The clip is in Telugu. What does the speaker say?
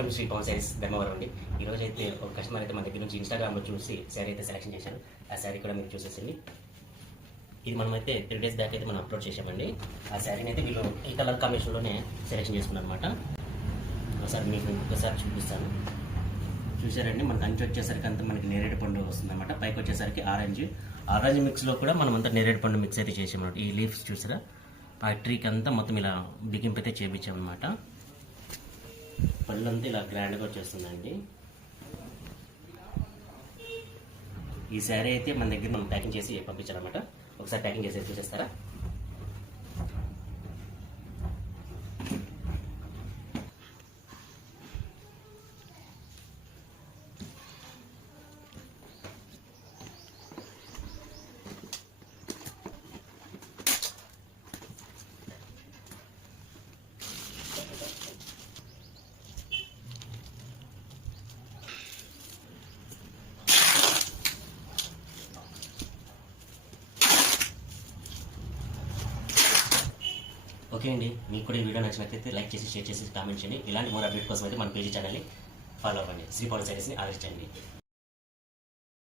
వెల్కమ్ టు శ్రీ పవన్ శారీస్ ధర్మవరం అండి. ఈరోజు అయితే ఒక కస్టమర్ అయితే మన దగ్గర నుంచి ఇన్స్టాగ్రామ్లో చూసి శారీ అయితే సెలెక్షన్ చేశారు. ఆ శారీ కూడా మీరు చూసేసింది. ఇది మనమైతే 3 days బ్యాక్ అయితే మనం అప్లోడ్ చేసామండి. ఆ శారీని అయితే వీళ్ళు ఈ కలర్ కాంబినేషన్లోనే సెలెక్షన్ చేసుకున్నాను అనమాట. ఒకసారి మీకు ఒకసారి చూపిస్తాను. చూసారండి, మనకు అంచు వచ్చేసరికి అంతా మనకి నేరేడు పండు వస్తుంది అనమాట. పైకి వచ్చేసరికి ఆరెంజ్ మిక్స్లో కూడా మనం అంతా నేరేడు పండు మిక్స్ అయితే చేసామన్నమాట. ఈ లీవ్స్ చూసారా, ఆ ట్రీకి అంతా మొత్తం ఇలా బిగింపు అయితే చేయించామన్నమాట. పళ్ళంతా ఇలా గ్రాండ్గా వచ్చేస్తుందండి. ఈ శారీ అయితే మన దగ్గర మనం ప్యాకింగ్ చేసి పంపించాలన్నమాట. ఒకసారి ప్యాకింగ్ చేసి చూసేస్తారా? ఓకే అండి, మీకు కూడా ఈ వీడియో నచ్చినట్లయితే లైక్ చేసి, షేర్ చేసి, కామెంట్ చేయండి. ఇలాంటి మోర్ అప్డేట్ కోసం అయితే మన పేజీ ఛానల్ని ఫాలో అవ్వండి. శ్రీ పవన్ శారీస్ని ఆదరించండి.